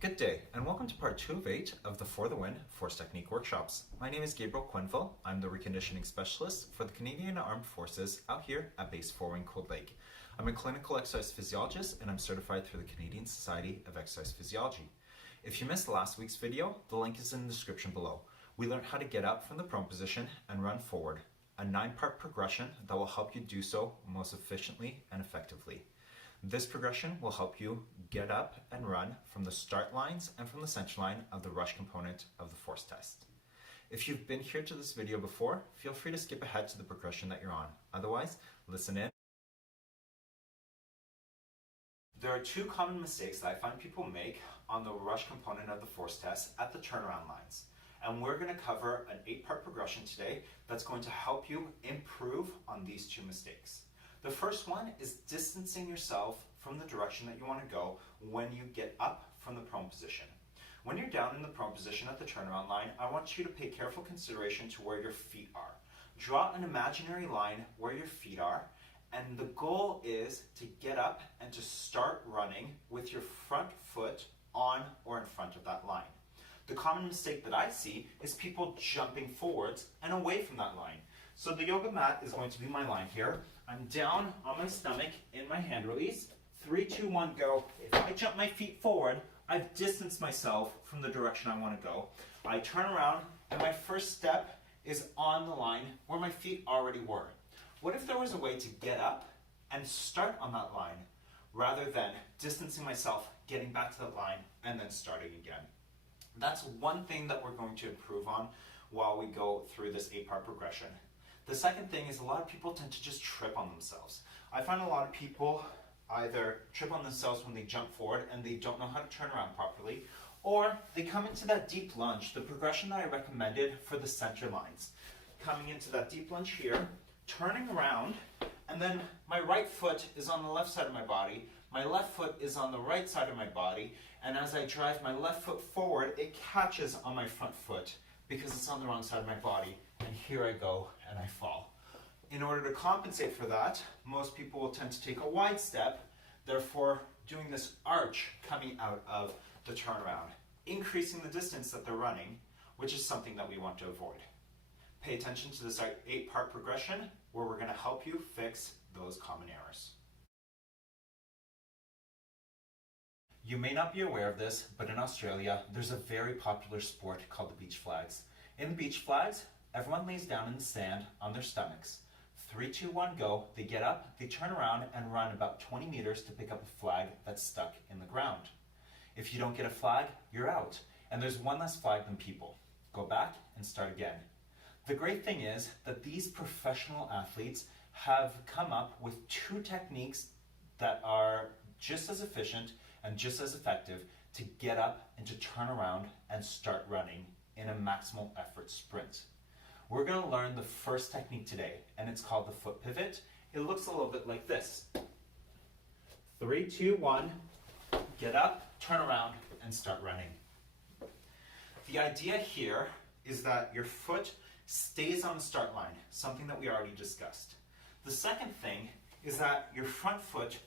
Good day, and welcome to part 2 of 8 of the For the Win Force Technique workshops. My name is Gabriel Quenville. I'm the reconditioning specialist for the Canadian Armed Forces out here at Base 4 in Cold Lake. I'm a clinical exercise physiologist and I'm certified through the Canadian Society of Exercise Physiology. If you missed last week's video, the link is in the description below. We learned how to get up from the prone position and run forward, a 9-part progression that will help you do so most efficiently and effectively. This progression will help you get up and run from the start lines and from the center line of the rush component of the force test. If you've been here to this video before, feel free to skip ahead to the progression that you're on. Otherwise, listen in. There are 2 common mistakes that I find people make on the rush component of the force test at the turnaround lines. And we're going to cover an 8-part progression today that's going to help you improve on these 2 mistakes. The first one is distancing yourself from the direction that you want to go when you get up from the prone position. When you're down in the prone position at the turnaround line, I want you to pay careful consideration to where your feet are. Draw an imaginary line where your feet are, and the goal is to get up and to start running with your front foot on or in front of that line. The common mistake that I see is people jumping forwards and away from that line. So the yoga mat is going to be my line here. I'm down on my stomach in my hand release. 3, 2, 1, go. If I jump my feet forward, I've distanced myself from the direction I want to go. I turn around and my first step is on the line where my feet already were. What if there was a way to get up and start on that line rather than distancing myself, getting back to that line, and then starting again? That's one thing that we're going to improve on while we go through this 8-part progression. The second thing is a lot of people tend to just trip on themselves. I find a lot of people either trip on themselves when they jump forward and they don't know how to turn around properly, or they come into that deep lunge, the progression that I recommended for the center lines. Coming into that deep lunge here, turning around, and then my right foot is on the left side of my body, my left foot is on the right side of my body, and as I drive my left foot forward, it catches on my front foot because it's on the wrong side of my body, and here I go and I fall. In order to compensate for that, most people will tend to take a wide step, therefore doing this arch coming out of the turnaround, increasing the distance that they're running, which is something that we want to avoid. Pay attention to this 8-part progression where we're going to help you fix those common errors. You may not be aware of this, but in Australia, there's a very popular sport called the beach flags. In the beach flags, everyone lays down in the sand on their stomachs. 3, 2, 1, go. They get up, they turn around and run about 20 meters to pick up a flag that's stuck in the ground. If you don't get a flag, you're out. And there's one less flag than people. Go back and start again. The great thing is that these professional athletes have come up with 2 techniques that are just as efficient and just as effective to get up and to turn around and start running in a maximal effort sprint. We're going to learn the first technique today, and it's called the foot pivot. It looks a little bit like this. 3, 2, 1, get up, turn around, and start running. The idea here is that your foot stays on the start line, something that we already discussed. The second thing is that your front foot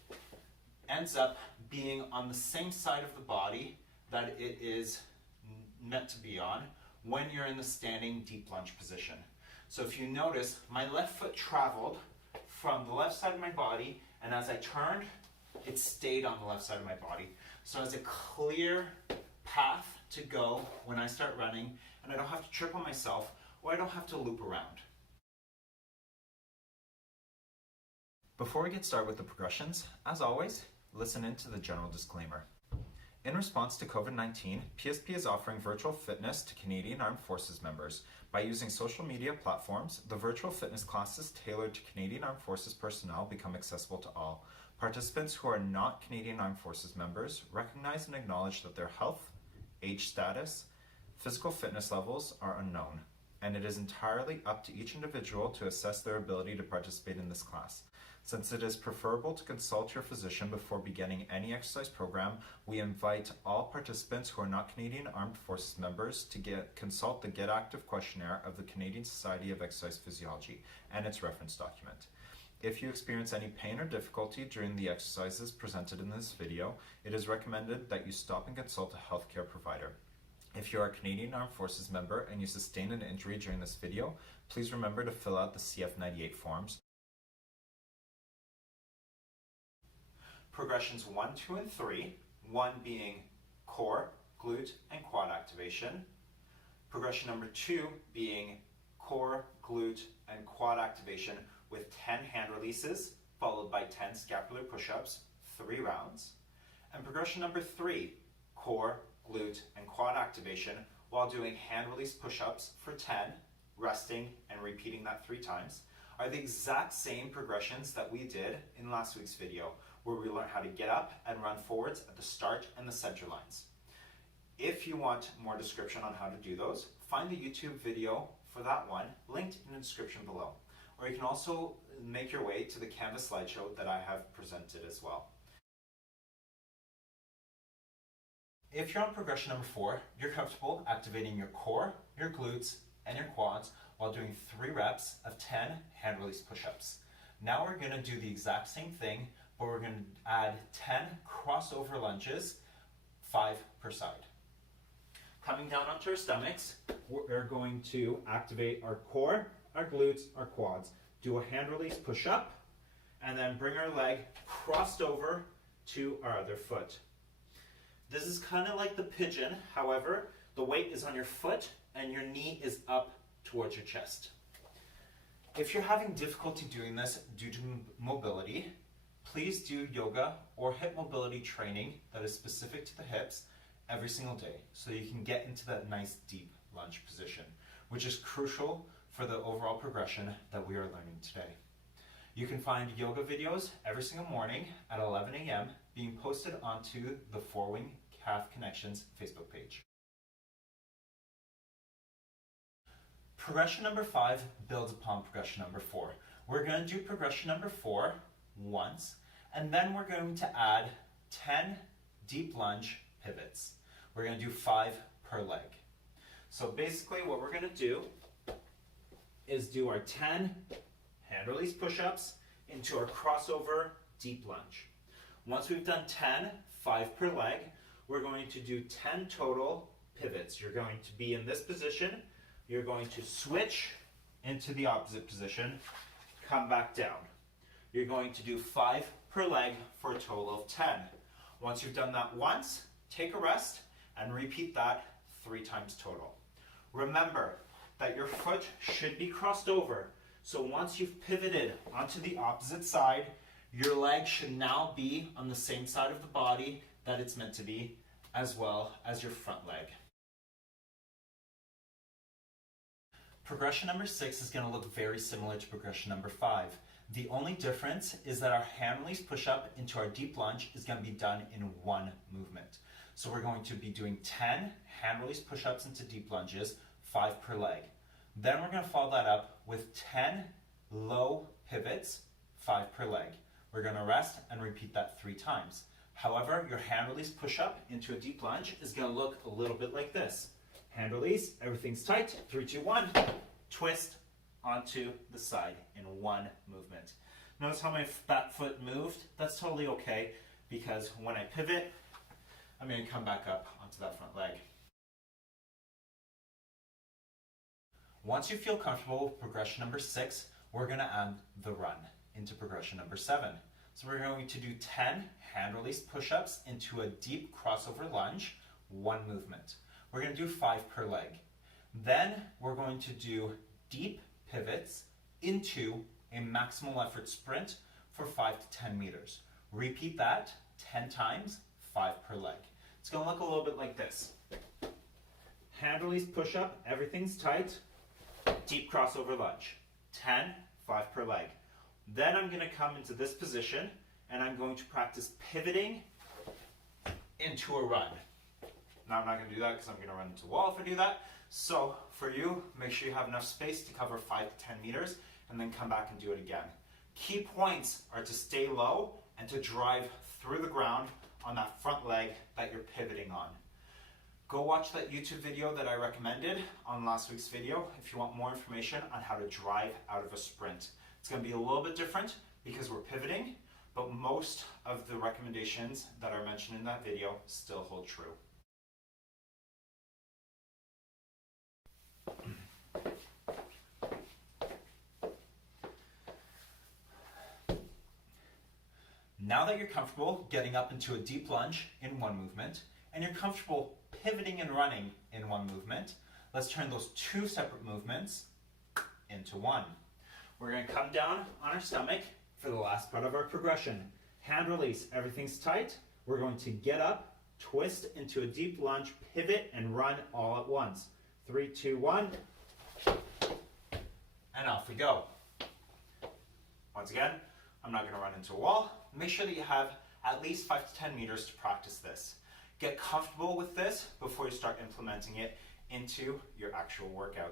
ends up being on the same side of the body that it is meant to be on when you're in the standing deep lunge position. So if you notice, my left foot traveled from the left side of my body, and as I turned, it stayed on the left side of my body. So it has a clear path to go when I start running, and I don't have to trip on myself, or I don't have to loop around. Before we get started with the progressions, as always, listen in to the general disclaimer. In response to COVID-19, PSP is offering virtual fitness to Canadian Armed Forces members. By using social media platforms, the virtual fitness classes tailored to Canadian Armed Forces personnel become accessible to all. Participants who are not Canadian Armed Forces members recognize and acknowledge that their health, age status, physical fitness levels are unknown, and it is entirely up to each individual to assess their ability to participate in this class. Since it is preferable to consult your physician before beginning any exercise program, we invite all participants who are not Canadian Armed Forces members to consult the Get Active questionnaire of the Canadian Society of Exercise Physiology and its reference document. If you experience any pain or difficulty during the exercises presented in this video, it is recommended that you stop and consult a healthcare provider. If you are a Canadian Armed Forces member and you sustain an injury during this video, please remember to fill out the CF98 forms. Progressions 1, 2, and 3, 1 being core, glute, and quad activation. Progression number 2 being core, glute, and quad activation with 10 hand releases, followed by 10 scapular push-ups, 3 rounds. And progression number 3, core, glute, and quad activation while doing hand release push-ups for 10, resting and repeating that 3 times, are the exact same progressions that we did in last week's video, where we learned how to get up and run forwards at the start and the center lines. If you want more description on how to do those, find the YouTube video for that one linked in the description below. Or you can also make your way to the Canvas slideshow that I have presented as well. If you're on progression number 4, you're comfortable activating your core, your glutes, and your quads while doing 3 reps of 10 hand release push-ups. Now we're going to do the exact same thing, but we're going to add 10 crossover lunges, 5 per side. Coming down onto our stomachs, we're going to activate our core, our glutes, our quads. Do a hand release push-up, and then bring our leg crossed over to our other foot. This is kind of like the pigeon, however, the weight is on your foot and your knee is up towards your chest. If you're having difficulty doing this due to mobility, please do yoga or hip mobility training that is specific to the hips every single day so you can get into that nice deep lunge position, which is crucial for the overall progression that we are learning today. You can find yoga videos every single morning at 11 a.m. being posted onto the Four Wing Calf Connections Facebook page. Progression number 5 builds upon progression number 4. We're going to do progression number 4 once, and then we're going to add 10 deep lunge pivots. We're going to do 5 per leg. So basically what we're going to do is do our 10 hand release push-ups into our crossover deep lunge. Once we've done 10, 5 per leg, we're going to do 10 total pivots. You're going to be in this position, you're going to switch into the opposite position, come back down. You're going to do 5 per leg for a total of 10. Once you've done that once, take a rest and repeat that 3 times total. Remember that your foot should be crossed over. So once you've pivoted onto the opposite side, your leg should now be on the same side of the body that it's meant to be, as well as your front leg. Progression number 6 is going to look very similar to progression number 5. The only difference is that our hand release push-up into our deep lunge is going to be done in one movement. So we're going to be doing 10 hand release push-ups into deep lunges, 5 per leg. Then we're going to follow that up with 10 low pivots, 5 per leg. We're going to rest and repeat that 3 times. However, your hand release push-up into a deep lunge is going to look a little bit like this. Hand release, everything's tight, 3, 2, 1, twist onto the side in one movement. Notice how my back foot moved? That's totally okay, because when I pivot, I'm going to come back up onto that front leg. Once you feel comfortable with progression number 6, we're going to add the run into progression number 7. So we're going to do 10 hand release push-ups into a deep crossover lunge, one movement. We're going to do 5 per leg. Then we're going to do deep pivots into a maximal effort sprint for 5 to 10 meters. Repeat that 10 times, 5 per leg. It's going to look a little bit like this. Hand release push-up, everything's tight. Deep crossover lunge, 10, 5 per leg. Then I'm going to come into this position and I'm going to practice pivoting into a run. Now I'm not going to do that because I'm going to run into a wall if I do that. So for you, make sure you have enough space to cover 5 to 10 meters and then come back and do it again. Key points are to stay low and to drive through the ground on that front leg that you're pivoting on. Go watch that YouTube video that I recommended on last week's video if you want more information on how to drive out of a sprint. It's going to be a little bit different because we're pivoting, but most of the recommendations that are mentioned in that video still hold true. Now that you're comfortable getting up into a deep lunge in one movement, and you're comfortable pivoting and running in one movement, let's turn those two separate movements into one. We're going to come down on our stomach for the last part of our progression. Hand release, everything's tight. We're going to get up, twist into a deep lunge, pivot, and run all at once. 3, 2, 1, and off we go. Once again, I'm not going to run into a wall. Make sure that you have at least 5 to 10 meters to practice this. Get comfortable with this before you start implementing it into your actual workout.